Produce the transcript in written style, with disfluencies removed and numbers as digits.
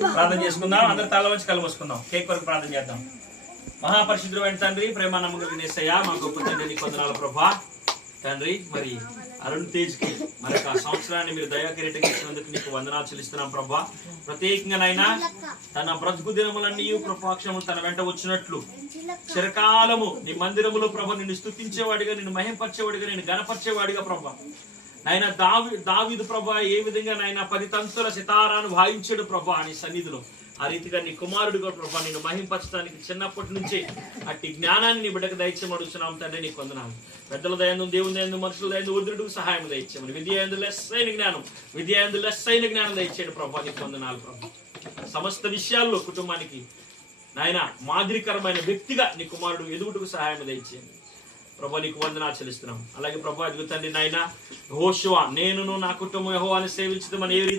ప్రార్థన చేసుకుందాం. అందరు తల వంచి కళ్ళు మూసుకుందాం. కేక్ వరకు ప్రార్థన చేద్దాం. మహాపరిశుద్ధుడైన తండ్రి, ప్రేమ నమ్మకం యేసయ్యా, మా గొప్ప తండ్రి, నీకు వందనాలు ప్రభా. తండ్రి, మరి అరుణ్ తేజ్ కి మరొక సంవత్సరాన్ని మీరు దయా కిరీటం ఇచ్చినందుకు నీకు వందనాలు చెల్లిస్తున్నాం ప్రభా. ప్రత్యేకంగా నైనా తన బ్రతుకు దినములన్నీ కృపాక్షము తన వెంట వచ్చినట్లు చిరకాలము నీ మందిరములో ప్రభా నిన్ను స్తుతించేవాడిగా, నిన్ను మహింపరిచేవాడిగా, నిన్ను గణపరిచేవాడిగా ప్రభా. నాయన దావీదు ప్రభా ఏ విధంగా నాయన 10 తంతుల సితారాను వాయించాడు ప్రభా నీ సన్నిధిలో, ఆ రీతిగా నీ కుమారుడుగా ప్రభా నిన్ను మహింపరచడానికి చిన్నప్పటి నుంచి అట్టి జ్ఞానాన్ని నీ బిడ్డకు దయచేయమడుచున్నాం తండ్రి. నీకు వందనాలు. పెద్దల దయందు, దేవుని దయందు, మనుషుల దయందు, వృద్ధుడికి సహాయం దయచేయమని, విద్యాయందు లెస్సైన జ్ఞానం దయచేయండి ప్రభా. నీకు వందనాలు ప్రభా. సమస్త విషయాల్లో కుటుంబానికి నాయన మాదిరికరమైన వ్యక్తిగా నీ కుమారుడు ఎదుగుటకు సహాయం దయచేయండి ప్రభా. నీకు వందనాలు చెల్లిస్తున్నాం. అలాగే ప్రభా, ఎదుగు తండ్రి నాయన యెహోషువ, నేనును నా కుటుంబం యెహోవాను సేవించుదామని ఏ రీతి